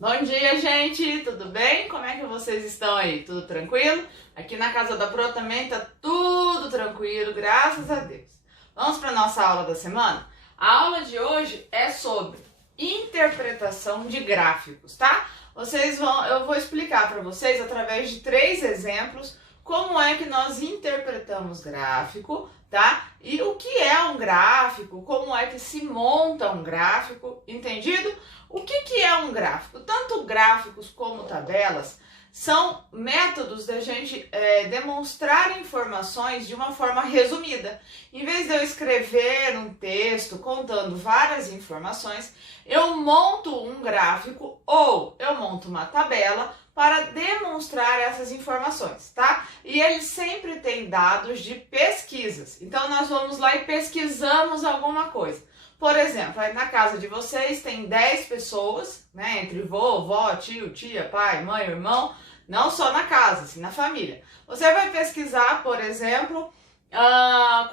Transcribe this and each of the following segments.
Bom dia, gente! Tudo bem? Como é que vocês estão aí? Tudo tranquilo? Aqui na casa da Pro também tá tudo tranquilo, graças a Deus. Vamos para nossa aula da semana? A aula de hoje é sobre interpretação de gráficos, tá? Eu vou explicar para vocês através de 3 exemplos como é que nós interpretamos gráfico, tá? E o que é um gráfico, como é que se monta um gráfico, entendido? O que é um gráfico? Tanto gráficos como tabelas são métodos da gente demonstrar informações de uma forma resumida. Em vez de eu escrever um texto contando várias informações, eu monto um gráfico ou eu monto uma tabela para demonstrar essas informações, tá? E ele sempre tem dados de pesquisas. Então nós vamos lá e pesquisamos alguma coisa. Por exemplo, aí na casa de vocês tem 10 pessoas, né? Entre vovó, tio, tia, pai, mãe, irmão, não só na casa, assim, na família. Você vai pesquisar, por exemplo,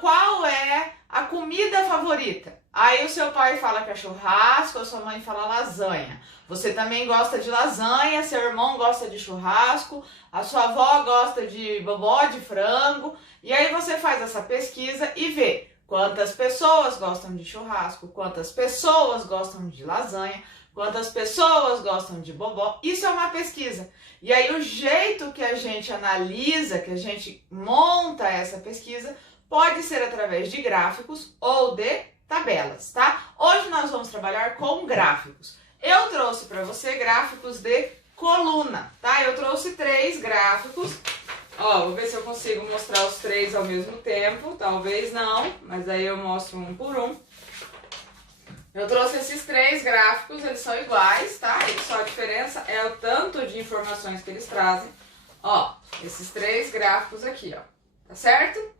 qual é a comida favorita. Aí o seu pai fala que é churrasco, a sua mãe fala lasanha. Você também gosta de lasanha, seu irmão gosta de churrasco, a sua avó gosta de bobó de frango. E aí você faz essa pesquisa e vê quantas pessoas gostam de churrasco, quantas pessoas gostam de lasanha, quantas pessoas gostam de bobó. Isso é uma pesquisa. E aí o jeito que a gente analisa, que a gente monta essa pesquisa, pode ser através de gráficos ou de tabelas, tá? Hoje nós vamos trabalhar com gráficos. Eu trouxe para você gráficos de coluna, tá? Eu trouxe 3 gráficos. Ó, vou ver se eu consigo mostrar os 3 ao mesmo tempo. Talvez não, mas aí eu mostro um por um. Eu trouxe esses 3 gráficos, eles são iguais, tá? Só a diferença é o tanto de informações que eles trazem. Ó, esses 3 gráficos aqui, ó. Tá certo?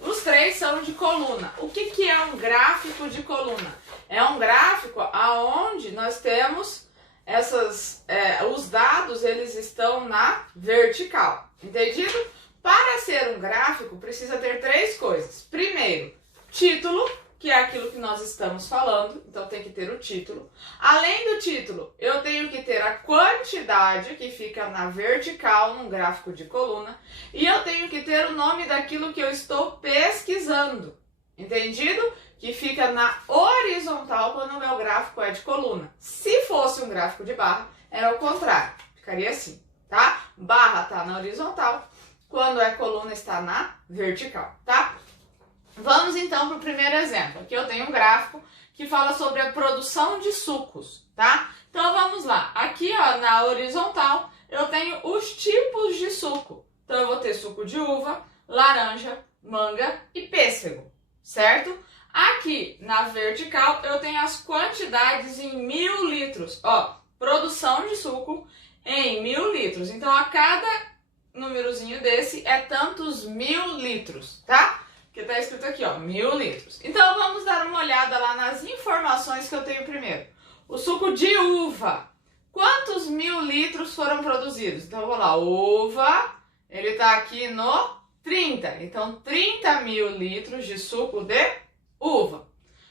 Os 3 são de coluna. O que é um gráfico de coluna? É um gráfico aonde nós temos os dados, eles estão na vertical. Entendido? Para ser um gráfico, precisa ter 3 coisas. Primeiro, título, que é aquilo que nós estamos falando, então tem que ter o título. Além do título, eu tenho que ter a quantidade, que fica na vertical, num gráfico de coluna, e eu tenho que ter o nome daquilo que eu estou pesquisando, entendido? Que fica na horizontal quando o meu gráfico é de coluna. Se fosse um gráfico de barra, era o contrário, ficaria assim, tá? Barra está na horizontal, quando é coluna está na vertical, tá? Vamos então para o primeiro exemplo. Aqui eu tenho um gráfico que fala sobre a produção de sucos, tá? Então vamos lá. Aqui, ó, na horizontal, eu tenho os tipos de suco. Então eu vou ter suco de uva, laranja, manga e pêssego, certo? Aqui na vertical eu tenho as quantidades em 1000 litros. Ó, produção de suco em 1000 litros. Então a cada númerozinho desse é tantos 1000 litros, tá? Que está escrito aqui, ó, 1000 litros. Então vamos dar uma olhada lá nas informações que eu tenho primeiro. O suco de uva. Quantos 1000 litros foram produzidos? Então eu vou lá, uva, ele está aqui no 30. Então 30.000 litros de suco de uva.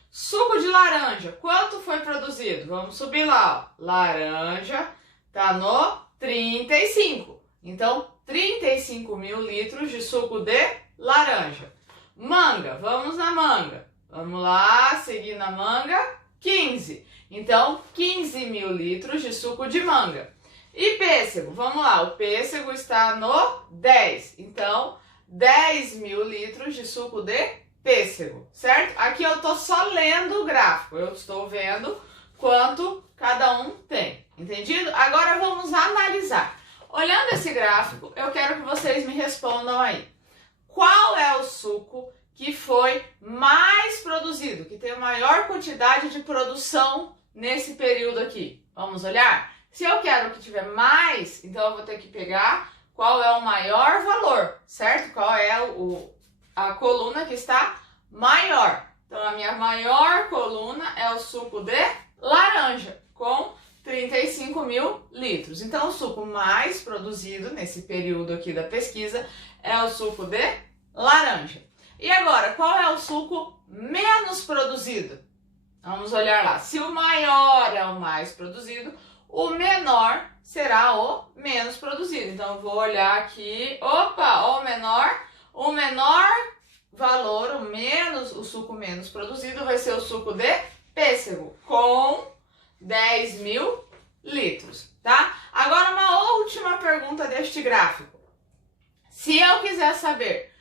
Suco de laranja, quanto foi produzido? Vamos subir lá, ó. Laranja está no 35. Então 35.000 litros de suco de laranja. Manga, vamos na manga. Vamos lá, seguir na manga, 15. Então, 15.000 litros de suco de manga. E pêssego, vamos lá, o pêssego está no 10. Então, 10.000 litros de suco de pêssego, certo? Aqui eu estou só lendo o gráfico, eu estou vendo quanto cada um tem, entendido? Agora vamos analisar. Olhando esse gráfico, eu quero que vocês me respondam aí. Qual é o suco que foi mais produzido, que tem a maior quantidade de produção nesse período aqui? Vamos olhar? Se eu quero que tiver mais, então eu vou ter que pegar qual é o maior valor, certo? Qual é a coluna que está maior. Então a minha maior coluna é o suco de laranja, com 35.000 litros. Então, o suco mais produzido nesse período aqui da pesquisa é o suco de laranja. E agora, qual é o suco menos produzido? Vamos olhar lá. Se o maior é o mais produzido, o menor será o menos produzido. Então, eu vou olhar aqui, opa, o menor valor, o suco menos produzido vai ser o suco de pêssego, com 10.000 litros, tá? Agora, uma última pergunta deste gráfico. Se eu quiser saber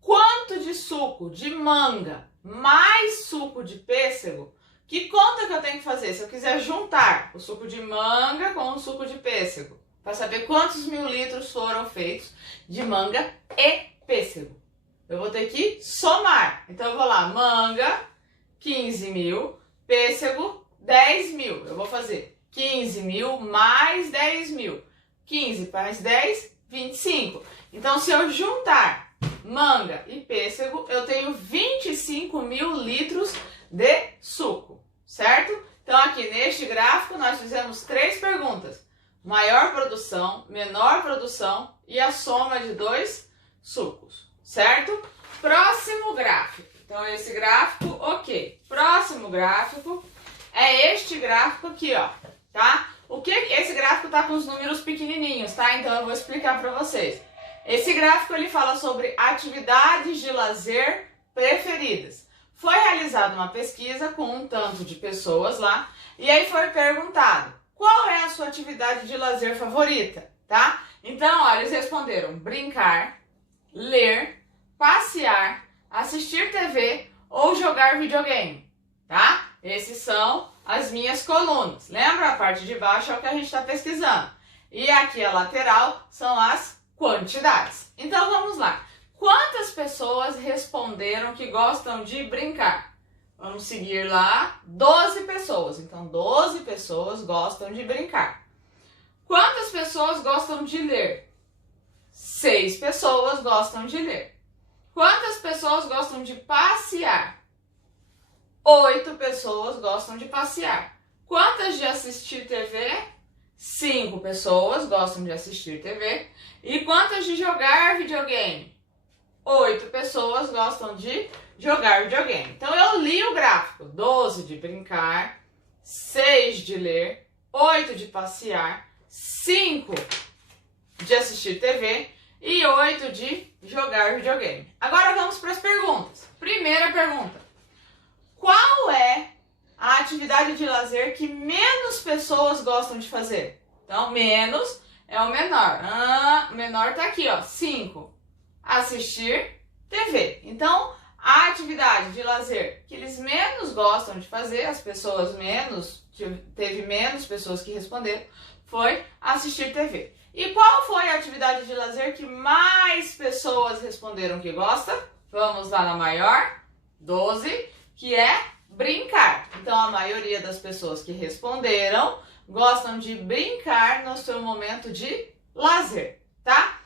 quanto de suco de manga mais suco de pêssego, que conta que eu tenho que fazer? Se eu quiser juntar o suco de manga com o suco de pêssego, para saber quantos 1.000 litros foram feitos de manga e pêssego, eu vou ter que somar. Então, eu vou lá, manga, 15.000, pêssego, 10.000. Eu vou fazer 15.000 mais 10.000. 15 mais 10, 25. Então, se eu juntar manga e pêssego, eu tenho 25.000 litros de suco, certo? Então, aqui neste gráfico, nós fizemos 3 perguntas. Maior produção, menor produção e a soma de 2 sucos, certo? Próximo gráfico. Então, esse gráfico, ok. Próximo gráfico é este gráfico aqui, ó, tá? Esse gráfico tá com os números pequenininhos, tá? Então, eu vou explicar para vocês. Esse gráfico, ele fala sobre atividades de lazer preferidas. Foi realizada uma pesquisa com um tanto de pessoas lá, e aí foi perguntado, qual é a sua atividade de lazer favorita, tá? Então, olha, eles responderam brincar, ler, passear, assistir TV ou jogar videogame, tá? Esses são as minhas colunas. Lembra? A parte de baixo é o que a gente está pesquisando. E aqui a lateral são as quantidades. Então, vamos lá. Quantas pessoas responderam que gostam de brincar? Vamos seguir lá. 12 pessoas. Então, 12 pessoas gostam de brincar. Quantas pessoas gostam de ler? 6 pessoas gostam de ler. Quantas pessoas gostam de passear? 8 pessoas gostam de passear. Quantas de assistir TV? 5 pessoas gostam de assistir TV. E quantas de jogar videogame? 8 pessoas gostam de jogar videogame. Então, eu li o gráfico. 12 de brincar, 6 de ler, 8 de passear, 5 de assistir TV e 8 de jogar videogame. Agora, vamos para as perguntas. Primeira pergunta. Qual é a atividade de lazer que menos pessoas gostam de fazer? Então, menos é o menor. O menor tá aqui, ó, 5. Assistir TV. Então, a atividade de lazer que eles menos gostam de fazer, as pessoas teve menos pessoas que responderam, foi assistir TV. E qual foi a atividade de lazer que mais pessoas responderam que gosta? Vamos lá na maior, 12, que é brincar. Então, a maioria das pessoas que responderam gostam de brincar no seu momento de lazer, tá?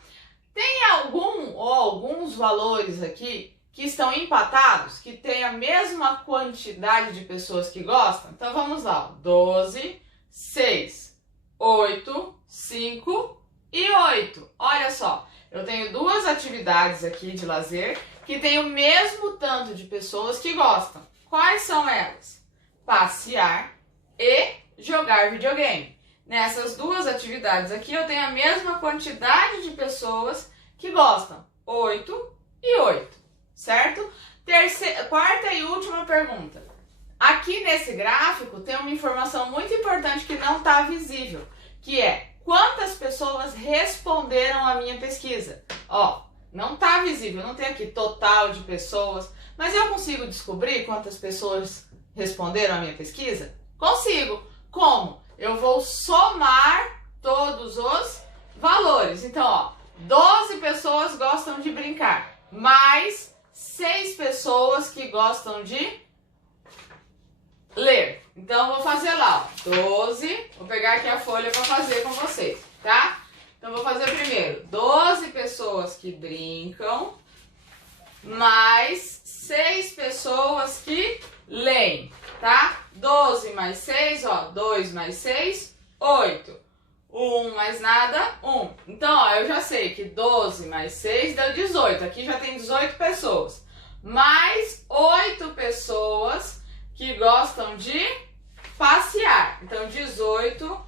Tem algum ou alguns valores aqui que estão empatados, que tem a mesma quantidade de pessoas que gostam? Então, vamos lá. 12, 6, 8, 5 e 8. Olha só, eu tenho 2 atividades aqui de lazer que tem o mesmo tanto de pessoas que gostam. Quais são elas? Passear e jogar videogame. Nessas 2 atividades aqui, eu tenho a mesma quantidade de pessoas que gostam. 8 e 8, certo? Quarta e última pergunta. Aqui nesse gráfico tem uma informação muito importante que não está visível, que é quantas pessoas responderam a minha pesquisa. Ó, não está visível, não tem aqui total de pessoas, mas eu consigo descobrir quantas pessoas responderam a minha pesquisa? Consigo. Como? Eu vou somar todos os valores. Então, ó, 12 pessoas gostam de brincar, mais 6 pessoas que gostam de ler. Então, vou fazer lá, ó, 12, vou pegar aqui a folha para fazer com vocês, tá? Então, vou fazer primeiro 12 pessoas que brincam, mais 6 pessoas que leem, tá? 12 mais 6, ó, 2 mais 6, 8. 1 mais nada, 1. Então, ó, eu já sei que 12 mais 6 deu 18. Aqui já tem 18 pessoas. Mais 8 pessoas que gostam de passear. Então, 18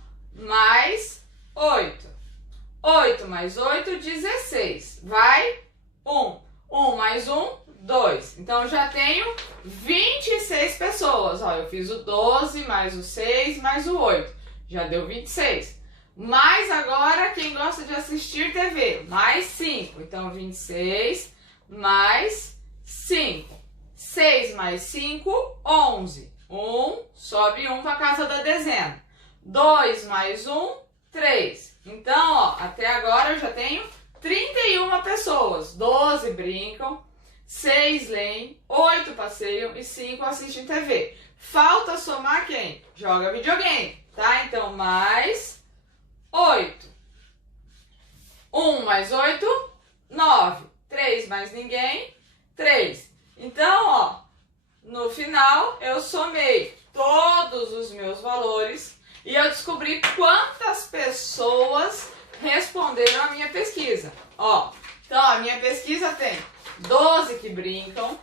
mais 8, 16. Vai 1. 1 mais 1, 2. Então, eu já tenho 26 pessoas. Ó, eu fiz o 12 mais o 6 mais o 8. Já deu 26. Mais agora, quem gosta de assistir TV, mais 5. Então, 26 mais 5. 6 mais 5, 11. 1, sobe 1 para a casa da dezena. 2 mais 1, 3. Então, ó, até agora eu já tenho 31 pessoas. 12 brincam, 6 leem, 8 passeiam e 5 assistem TV. Falta somar quem? Joga videogame, tá? Então, mais 8. 1 mais 8, 9. 3 mais ninguém, 3. Então, ó, no final eu somei todos os meus valores e eu descobri quantas pessoas responderam a minha pesquisa. Ó, então a minha pesquisa tem 12 que brincam,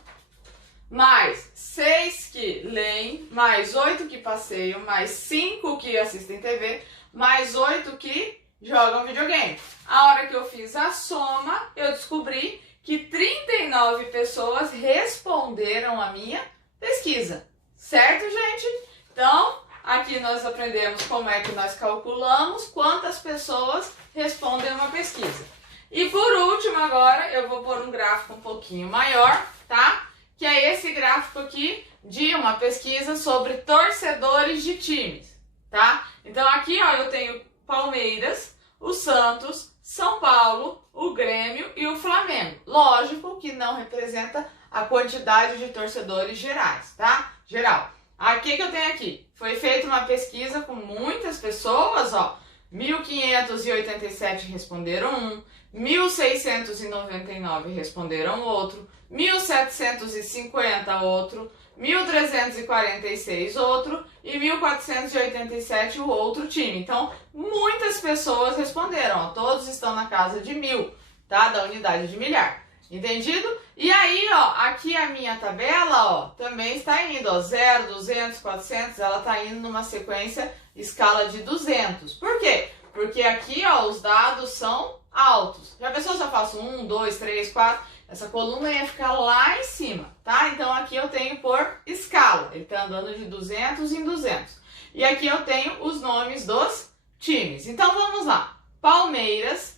mais 6 que leem, mais 8 que passeiam, mais 5 que assistem TV, mais 8 que jogam videogame. A hora que eu fiz a soma, eu descobri que 39 pessoas responderam a minha pesquisa. Certo, gente? Então, aqui nós aprendemos como é que nós calculamos quantas pessoas respondem uma pesquisa. E por último, agora, eu vou pôr um gráfico um pouquinho maior, tá? Que é esse gráfico aqui de uma pesquisa sobre torcedores de times, tá? Então, aqui, ó, eu tenho Palmeiras, o Santos, São Paulo, o Grêmio e o Flamengo. Lógico que não representa a quantidade de torcedores gerais, tá? Geral. Aqui que eu tenho aqui, foi feita uma pesquisa com muitas pessoas, ó. 1.587 responderam um, 1.699 responderam outro, 1.750 outro, 1.346 outro e 1.487 o outro time. Então, muitas pessoas responderam, ó, todos estão na casa de 1.000, tá? Da unidade de milhar. Entendido? E aí, ó, aqui a minha tabela, ó, também está indo, ó, 0, 200, 400, ela está indo numa sequência escala de 200. Por quê? Porque aqui, ó, os dados são altos. Já pensou se eu faço 1, 2, 3, 4? Essa coluna ia ficar lá em cima, tá? Então aqui eu tenho por escala, ele está andando de 200 em 200. E aqui eu tenho os nomes dos times. Então vamos lá. Palmeiras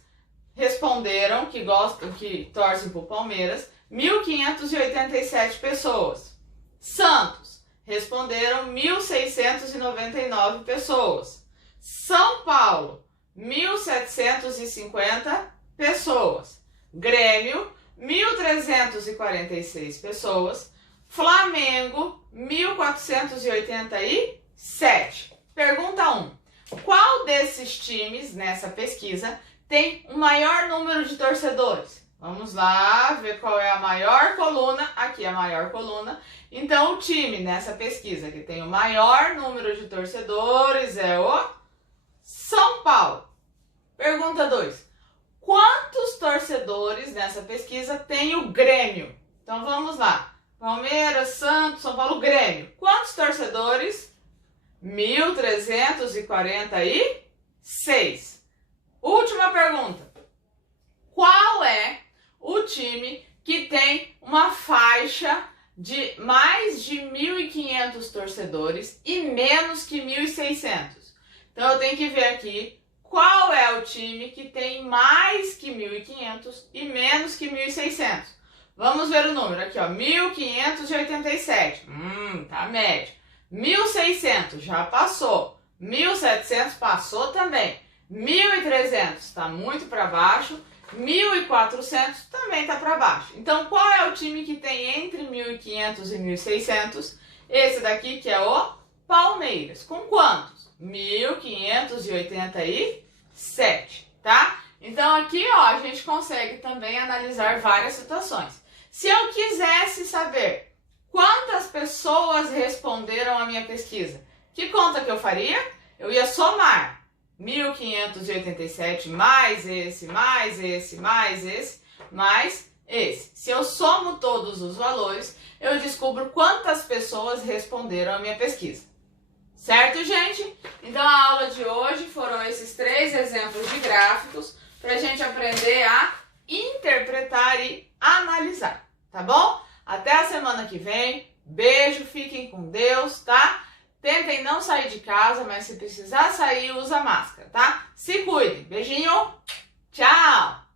responderam que gostam, que torcem por Palmeiras, 1.587 pessoas. Santos responderam 1.699 pessoas. São Paulo, 1.750 pessoas. Grêmio, 1.346 pessoas. Flamengo, 1.487. Pergunta 1. Qual desses times nessa pesquisa tem o maior número de torcedores? Vamos lá, ver qual é a maior coluna. Aqui a maior coluna. Então, o time nessa pesquisa que tem o maior número de torcedores é o São Paulo. Pergunta 2. Quantos torcedores nessa pesquisa tem o Grêmio? Então, vamos lá. Palmeiras, Santos, São Paulo, Grêmio. Quantos torcedores? 1.346. Última pergunta. Qual é o time que tem uma faixa de mais de 1.500 torcedores e menos que 1.600? Então eu tenho que ver aqui qual é o time que tem mais que 1.500 e menos que 1.600. Vamos ver o número aqui, ó, 1.587. Tá médio. 1.600 já passou. 1.700 passou também. 1.300 está muito para baixo, 1.400 também está para baixo. Então, qual é o time que tem entre 1.500 e 1.600? Esse daqui que é o Palmeiras. Com quantos? 1.587, tá? Então, aqui, ó, a gente consegue também analisar várias situações. Se eu quisesse saber quantas pessoas responderam a minha pesquisa, que conta que eu faria? Eu ia somar 1.587 mais esse, mais esse, mais esse, mais esse. Se eu somo todos os valores, eu descubro quantas pessoas responderam a minha pesquisa. Certo, gente? Então, a aula de hoje foram esses 3 exemplos de gráficos. pra gente aprender a interpretar e analisar, tá bom? Até a semana que vem. Beijo, fiquem com Deus, tá? Tentem não sair de casa, mas se precisar sair, usa máscara, tá? Se cuidem. Beijinho. Tchau!